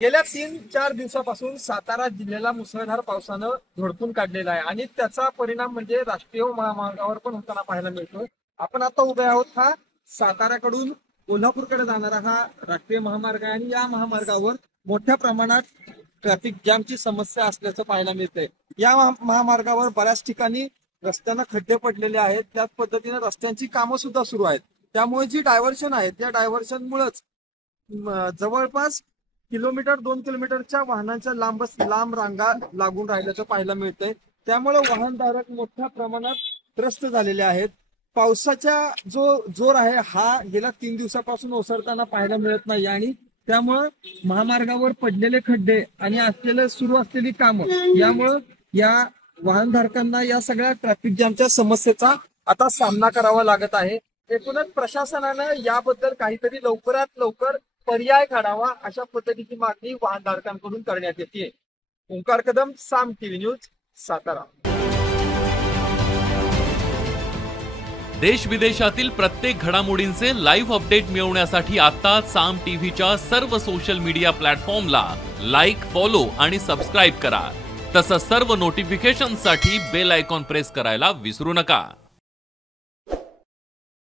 गेल्या 3-4 दिवसापासून सातारा जिल्ह्याला मुसळधार पावसानं झोडपून काढलेला आहे आणि त्याचा परिणाम म्हणजे राष्ट्रीय महामार्गावर पण होताना पाहायला मिळतोय। आपण आता उभे आहोत हा साताऱ्याकडून कोल्हापूरकडे जाणारा हा राष्ट्रीय महामार्ग आहे आणि या महामार्गावर मोठ्या प्रमाणात ट्रॅफिक जॅमची समस्या असल्याचं पाहायला मिळतंय। या महामार्गावर बऱ्याच ठिकाणी रस्त्यांना खड्डे पडलेले आहेत, त्याच पद्धतीने रस्त्यांची कामं सुद्धा सुरू आहेत। त्यामुळे जी डायव्हर्शन आहेत त्या डायव्हर्शनमुळेच जवळपास किलोमीटर 2 किलोमीटरच्या वाहनांच्या लांब रांगा लागून राहिल्याचं पाहायला मिळतंय। त्यामुळे वाहनधारक मोठ्या प्रमाणात त्रस्त झालेले आहेत। पावसाचा जो जोर आहे हा गेल्या 3 दिवसापासून ओसरताना पाहायला मिळत नाही आणि त्यामुळे महामार्गावर पडलेले खड्डे आणि सुरू असलेली कामं यामुळे या वाहनधारकांना या सगळ्या ट्रॅफिक जॅमच्या समस्येचा आता सामना करावा लागत आहे। एकूणच प्रशासनानं याबद्दल काहीतरी लवकरात लवकर पर्याय काढावा अशा पद्धतीची मागणी वाहनधारकांकडून करण्यात येते। ओंकार कदम, साम टीव्ही न्यूज, सातारा। देश विदेशातील प्रत्येक घडामोडींचे लाईव्ह अपडेट मिळवण्यासाठी आता साम टीव्हीच्या सर्व सोशल मीडिया प्लॅटफॉर्मला लाईक, फॉलो आणि सबस्क्राईब करा। तसंच सर्व नोटिफिकेशनसाठी बेल आयकॉन प्रेस करायला विसरू नका।